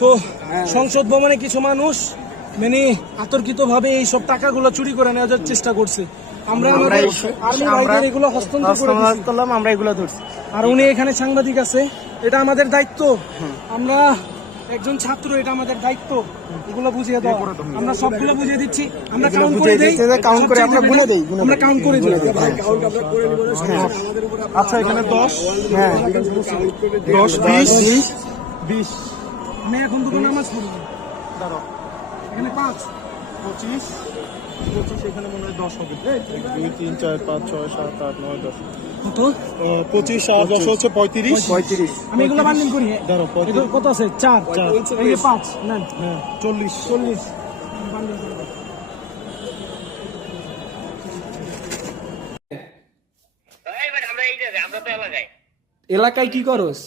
তো সংসদ ভবনে কিছু মানুষ মানে আতর্কিত ভাবে এই সব টাকাগুলো চুরি করে নেওয়ার চেষ্টা করছে। আমরা আমাদের আর্মি ভাইদের এগুলো হস্তান্তর করে দিলাম, আমরা এগুলো ধরছি। আর উনি এখানে সাংবাদিক আছে, এটা আমাদের দায়িত্ব। আমরা একজন ছাত্র, এটা আমাদের দায়িত্ব এগুলো বুঝিয়ে দাও। আমরা সবগুলো বুঝিয়ে দিচ্ছি, আমরা কাউন্ট করে দেই, কাউন্ট করে আমরা গুনে দেই, আমরা কাউন্ট করে দিই। কাউন্ট আমরা করে নিব না, আমাদের উপর। আচ্ছা এখানে 10, হ্যাঁ 10 20 আমি এখন দুটো নামাজ পড়ব। দাঁড়াও, এখানে 5 25 এখানে মনে হয় 10 হবে। 1 2 3 4 5 6 7 8 9 10 কত? 25 আর 10 হচ্ছে 35। আমি এগুলো বান্ডিল করি। দাঁড়াও, এগুলো কত আছে? 4 এই যে 5 নেন। হ্যাঁ 40 বান্ডিল করে দাও। এলাকায় কি করস?